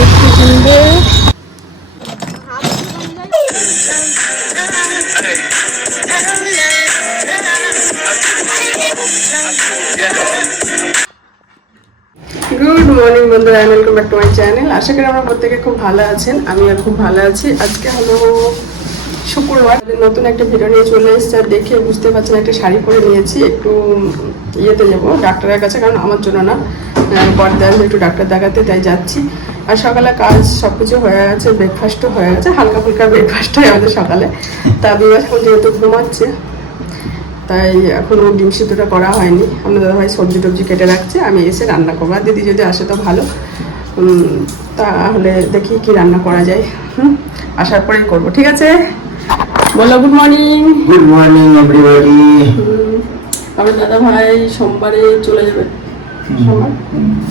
কুর্তি কিনবো good morning বন্ধুরা welcome back to my channel আশা করি আমরা প্রত্যেকে খুব ভালো আছেন আমি আর খুব ভালো আছি। আজকে হলো শুক্রবার। নতুন একটা ভিডিও নিয়ে চলে এসেছে, আর দেখে বুঝতে পারছেন একটা শাড়ি পরে নিয়েছি, একটু ইয়েতে যাব, ডাক্তারের কাছে, কারণ আমার জন্য না বর্দা একটু ডাক্তার দেখাতে, তাই যাচ্ছি। আর সকালে কাজ সব কিছু হয়ে গেছে ব্রেকফাস্টও হয়ে গেছে হালকা ফুলকা ব্রেকফাস্ট হয় আমাদের সকালে। তা বিবাস এখন যেহেতু ঘুমাচ্ছে তাই এখনও ডিম সিদ্ধটা করা হয়নি। আমাদের দাদাভাই সবজি টবজি কেটে রাখছে আমি এসে রান্না করব। আর দিদি যদি আসে তো ভালো। তাহলে দেখি কি রান্না করা যায়। হুম আসার পরেই করব ঠিক আছে? বলো good morning good morning everybody আমার দাদা ভাই সোমবারে চলে যাবে।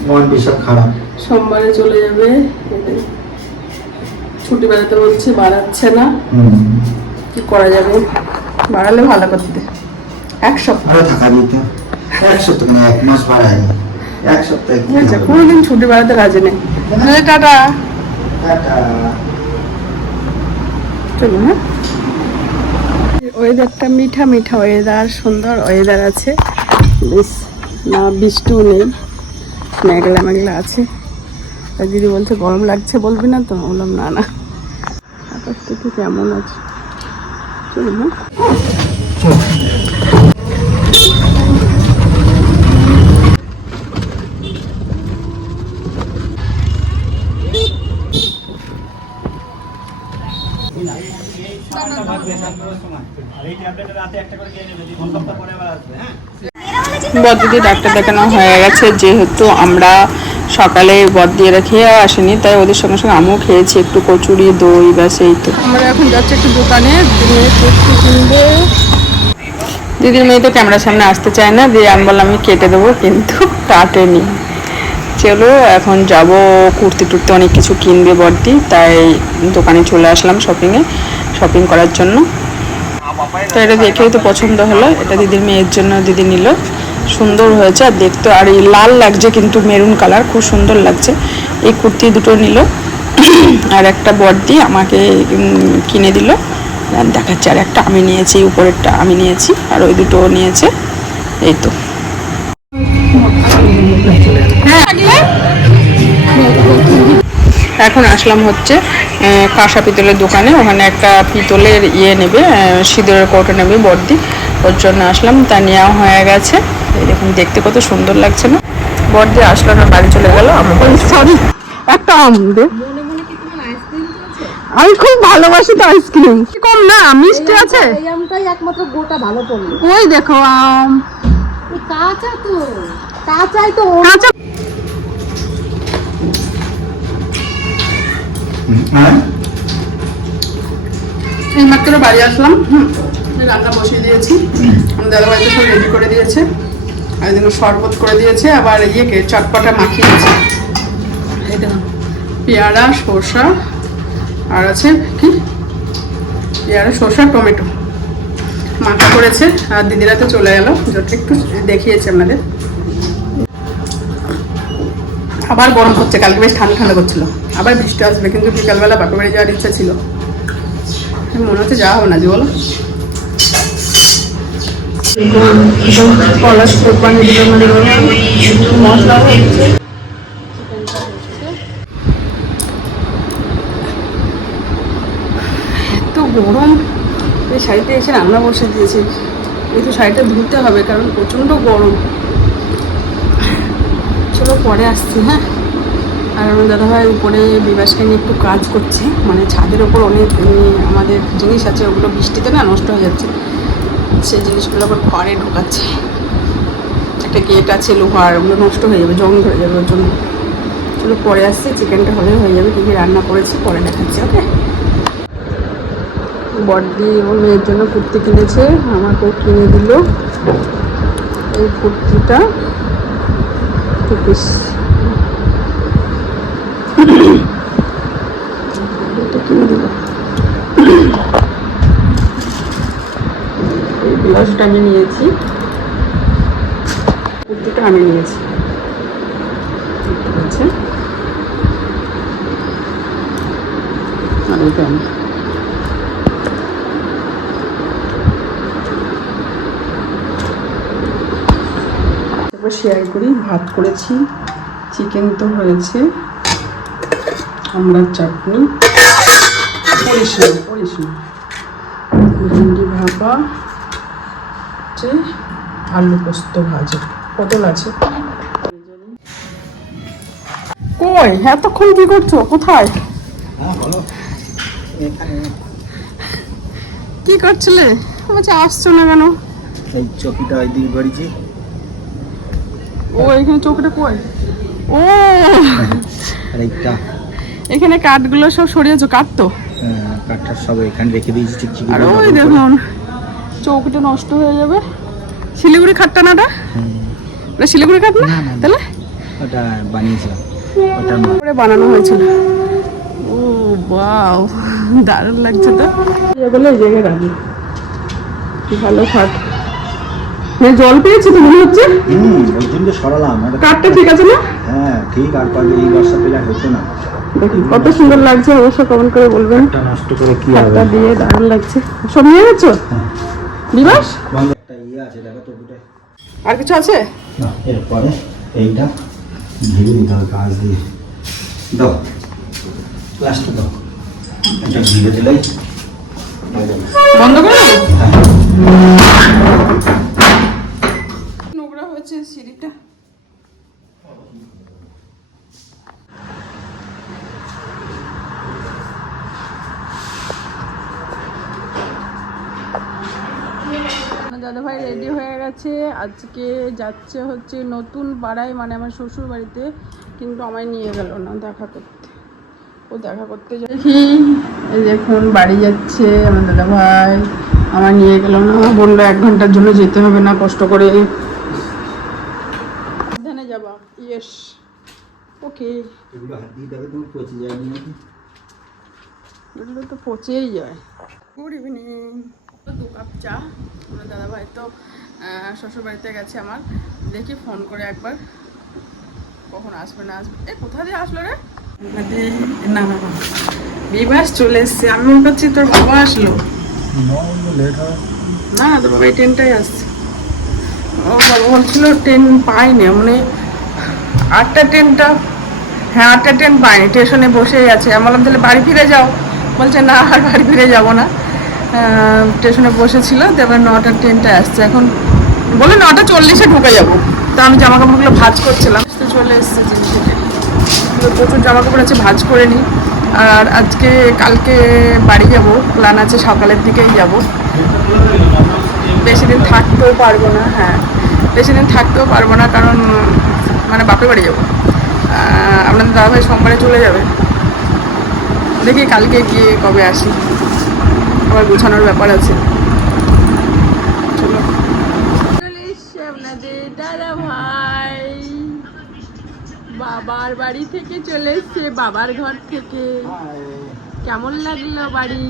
মন খারাপ। সোমবারে চলে যাবে ছুটি বেড়াতে বলছে বাড়াচ্ছে না। কি করা যাবে? বাড়ালে ভালো করতে। এক সপ্তাহ। থাকা দিত। এক সপ্তাহ না এক মাস বাড়ায়নি এক সপ্তাহে কি আচ্ছা? কোনোদিন ছুটি বাড়াতে রাজি নেই। তাহলে টাটা। টাটা। চলুন হ্যাঁ। ওয়েদারটা মিঠা মিঠা ওয়েদার সুন্দর ওয়েদার আছে। বেশ। না, বৃষ্টিও নেই। মেঘলা মেঘলা আছে। তা দিদি বলছে, গরম লাগছে বলবি না তো? বললাম, না না। আকাশটা তো কেমন আছে? চলুন হ্যাঁ বদিদি ডাক্তার দেখানো হয়ে গেছে যেহেতু আমরা সকালে বদ দিয়ে রেখে আসেনি তাই ওদের সঙ্গে সঙ্গে আমিও খেয়েছি একটু কচুরি দই বা সেই তো। আমরা এখন যাচ্ছি একটু দোকানে কিনবো। দিদির মেয়ে তো ক্যামেরার সামনে আসতে চায় না দিয়ে আমি বললাম আমি কেটে দেবো কিন্তু কাটেনি। চলো এখন যাব কুর্তি টুর্তি অনেক কিছু কিনবে বর্দি তাই দোকানে চলে আসলাম শপিংয়ে শপিং করার জন্য। তো এটা দেখেই তো পছন্দ হলো এটা দিদির মেয়ের জন্য দিদি নিল। সুন্দর হয়েছে আর দেখতে, আর এই লাল লাগছে কিন্তু মেরুন কালার, খুব সুন্দর লাগছে। এই কুর্তি দুটো নিল, আর একটা বর্দি আমাকে কিনে দিল। দেখাচ্ছে, আর একটা আমি নিয়েছি, উপরেরটা আমি নিয়েছি, আর ওই দুটো নিয়েছে। এই তো। এখন আসলাম হচ্ছে আহ, কাঁসা পিতলের দোকানে। ওখানে একটা পিতলের ইয়ে নেবে সিঁদুরের কৌটো নেবে বর্দি। ওর জন্য আসলাম তা নেওয়া হয়ে গেছে। এই দেখুন দেখতে কত সুন্দর লাগছে না। বর্দি আসলো না বাড়ি চলে গেল সরি একটা আম দে। আমি খুব ভালোবাসি তো আইসক্রিম। কম না মিষ্টি আছে? এই আমটাই একমাত্র গোটা ভালো পড়ল ওই দেখো আম। এই কাঁচা তো কাঁচাই তো কাঁচা হ্যাঁ? এই মাত্র বাড়ি আসলাম হুম, রান্না বসিয়ে দিয়েছি। দাদা বাড়িতে সব রেডি করে দিয়েছে। আর এদিকে শরবত করে দিয়েছে আবার ইয়েকে চটপটা মাখিয়েছে। এই দেখুন পেয়ারা শসা আর আছে কি? পেয়ারা শসা টমেটো। মাখা করেছে আর দিদিরা তো চলে গেল যেটা একটু দেখিয়েছে আপনাদের। আবার গরম হচ্ছে, কালকে বেশ ঠান্ডা ঠান্ডা করছিল। আবার বৃষ্টি আসবে, কিন্তু বিকালবেলা বাপের বাড়ি যাওয়ার ইচ্ছা ছিল। মনে হচ্ছে যাওয়া হবে না, যে বলো? এত গরম। এই শাড়িতে এসে রান্না বসে দিয়েছি। এই তো শাড়িটা ধুতে হবে, কারণ প্রচণ্ড গরম। চলো পরে আসছি হ্যাঁ? আর আমার দাদাভাই উপরে বিবাসকে নিয়ে একটু কাজ করছে মানে ছাদের ওপর অনেক আমাদের জিনিস আছে, ওগুলো বৃষ্টিতে না নষ্ট হয়ে যাচ্ছে। সেই জিনিসগুলো আবার ঘরে ঢোকাচ্ছে। একটা গেট আছে, লোহার, ওগুলো নষ্ট হয়ে যাবে, জং ধরে যাবে ওর জন্য। চলো পরে আসছি, চিকেনটা হলে হয়ে যাবে, কী কী রান্না করেছি পরে দেখাচ্ছি, ওকে? বডি ওর মেয়ের জন্য কুর্তি কিনেছে, আমাকেও কিনে দিল। এই কুর্তিটা এই ব্লাউজটা আমি নিয়েছি। কুর্তিটা আমি নিয়েছি। দেখতে পাচ্ছেন আর আমি। শেয়ার করি। ভাত করেছি। চিকেন তো হয়েছে। আমরা চাটনি। পরিস না পরিস না ভেন্ডি ভাপা হচ্ছে আলু পোস্ত ভাজা। পটল আছে। কই? এতক্ষণ কি করছ? কোথায়? হ্যাঁ বলো। এখানে কি করছিলে? বলছে আসছো না কেন? এই চকিটা ওই দিকে করেছি ও এখানে চোখটা কই? ও! আর এইটা এখানে কাঠগুলো সব সরিয়েছো কাটতো কাঠটা সব এখানে রেখে দিয়েছি ঠিক আর ওই দেখুন চৌকিটা নষ্ট হয়ে যাবে। শিলিগুড়ি খাটটা না ওটা ওটা শিলিগুড়ি খাট না। তাহলে? ওটা বানিয়েছিলাম। ওটার মা করে বানানো হয়েছিল। ও বাও। দারুণ লাগছে তো। বলে এই জায়গায় রাখি ভালো খাট। মানে জল পেয়েছি তো মনে হচ্ছে? হুম ওই জন্য তো সরালাম কাঠটা ঠিক আছে না? হ্যাঁ ঠিক আর পারবে এই বর্ষা পেলে আর হতো না। দেখুন কত সুন্দর লাগছে অবশ্যই কমেন্ট করে বলবেন। এটা নষ্ট করে কি খাটটা দিয়ে দারুণ লাগছে। সব নিয়ে গেছো? দিবাস বন্ধ একটা ইয়ে আছে দেখো তো দুটাই আর কিছু আছে? না এরপরে এইটা ঘিরে দিতে হবে কাজ দিয়ে। দাও। লাস্টে দাও। এটা ঘিরে দিলেই হয়ে বন্ধ করে? দেবো দাদা ভাই রেডি হয়ে গেছে। আজকে যাচ্ছে হচ্ছে নতুন পাড়ায় মানে আমার শ্বশুর বাড়িতে কিন্তু আমায় নিয়ে গেল না দেখা করতে। ও দেখা করতে দেখি এই দেখুন বাড়ি যাচ্ছে আমার দাদা ভাই আমার নিয়ে গেল না। বলল এক ঘণ্টার জন্য যেতে হবে না কষ্ট করে। সাবধানে যাবা। ইয়েস ওকে এগুলো তো পচেই যায়। গুড ইভিনিং দু কাপ চা। আমার দাদা ভাই তো শ্বশুর বাড়িতে গেছে আমার। দেখি ফোন করে একবার। কখন আসবে না আসবে। এ কোথা দিয়ে আসলো রে? না না না বিবাস চলে এসছে। আমি মনে করছি তোর বাবা আসলো। না না তোর বাবা এই ট্রেনটাই আসছে। ও বাবা বলছিল ট্রেন পাইনি মানে আটটা ট্রেনটা? হ্যাঁ আটটা ট্রেন পাইনি স্টেশনে বসেই আছে। আমি বললাম তাহলে বাড়ি ফিরে যাও। বলছে না আর বাড়ি ফিরে যাব না। স্টেশনে বসেছিল তারপরে নটা ট্রেনটা আসছে। এখন বলে নটা চল্লিশে ঢুকে যাব। তা আমি জামা কাপড়গুলো ভাজ করছিলাম। তো চলে এসছে প্রচুর জামা কাপড় আছে, ভাজ করে নিই আর আজকে, কালকে বাড়ি যাব। প্ল্যান আছে সকালের দিকেই যাব। বেশি দিন থাকতেও পারব না হ্যাঁ। বেশি দিন থাকতেও পারব না, কারণ মানে বাপের বাড়ি যাব। আপনাদের দাদা ভাই সোমবারে চলে যাবে। দেখি কালকে গিয়ে কবে আসি। আবার গোছানোর ব্যাপার আছে। ভাই বাবার বাড়ি থেকে চলে এসছে, বাবার ঘর থেকে। কেমন লাগল বাড়ি?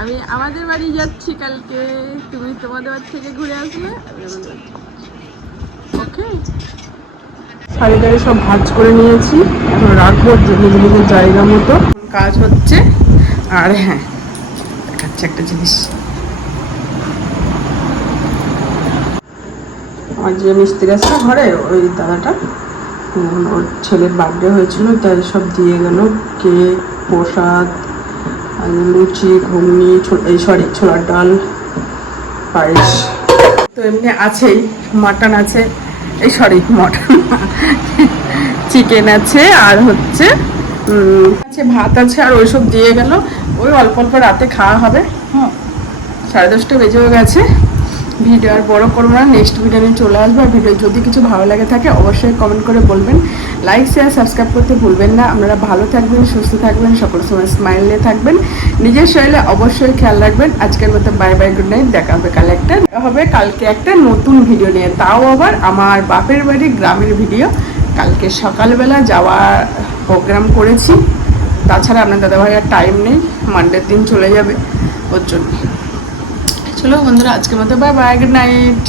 আমি আমাদের বাড়ি যাচ্ছি কালকে। তুমি তোমাদের বাড়ি থেকে ঘুরে আসবে? শাড়িটাকে সব ভাজ করে নিয়েছি। এখন রাখব নিজের জায়গা মতো। কাজ হচ্ছে। আর হ্যাঁ দেখাচ্ছে একটা জিনিস। আমার যে মিস্ত্রি আছে ঘরে, ওই দাদাটা ওর ছেলের বার্থডে হয়েছিল, তাই সব দিয়ে গেল। কেক, প্রসাদ লুচি, ঘুগনি এই সরি ছোলার ডাল, পায়েস। তো এমনি আছেই, মাটন আছে। এই সরি মটন। চিকেন আছে, আর হচ্ছে আছে ভাত আছে, আর ওইসব দিয়ে গেল। ওই অল্প অল্প রাতে খাওয়া হবে। হ্যাঁ সাড়ে দশটা বেজেও গেছে। ভিডিও আর বড় করব না নেক্সট ভিডিও নিয়ে চলে আসব। আর ভিডিও যদি কিছু ভালো লাগে থাকে, অবশ্যই কমেন্ট করে বলবেন। লাইক শেয়ার সাবস্ক্রাইব করতে ভুলবেন না। আপনারা ভালো থাকবেন, সুস্থ থাকবেন, সকল সময় স্মাইলে থাকবেন। নিজের শরীরে অবশ্যই খেয়াল রাখবেন। আজকের মতো বাই বাই গুড নাইট দেখা হবে কাল একটা, হবে কালকে একটা নতুন ভিডিও নিয়ে। তাও আবার আমার বাপের বাড়ি গ্রামের ভিডিও কালকে সকালবেলা যাওয়ার প্রোগ্রাম করেছি। তাছাড়া আপনার দাদাভাই আর টাইম নেই মানডের দিন চলে যাবে। ওর জন্য। চলো বন্ধুরা আজকের মতো বাই বাই গুড নাইট